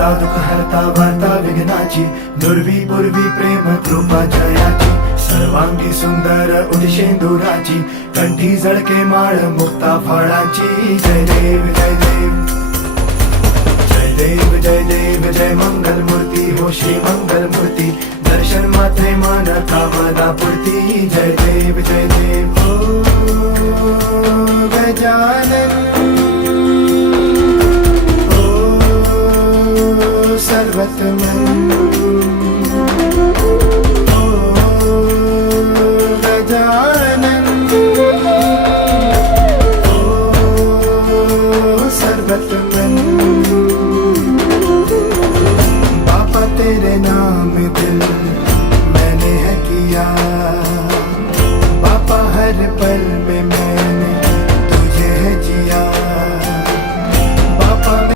दाता दुःख हरता वार्ता विघ्नाची, दुर्वी पूर्वी प्रेम कृपा जयाची, सर्वांगी सुंदर उदिशेंदुराची, कंठी जळके माळ मुक्ता फळाची. जय देव जय देव जय देव जय देव जय मंगल मूर्ती हो श्री मंगल मूर्ती, दर्शन मात्रे मन कामना पूर्ती. जय देव जय देव ओ गजानन ओ सर्वतमन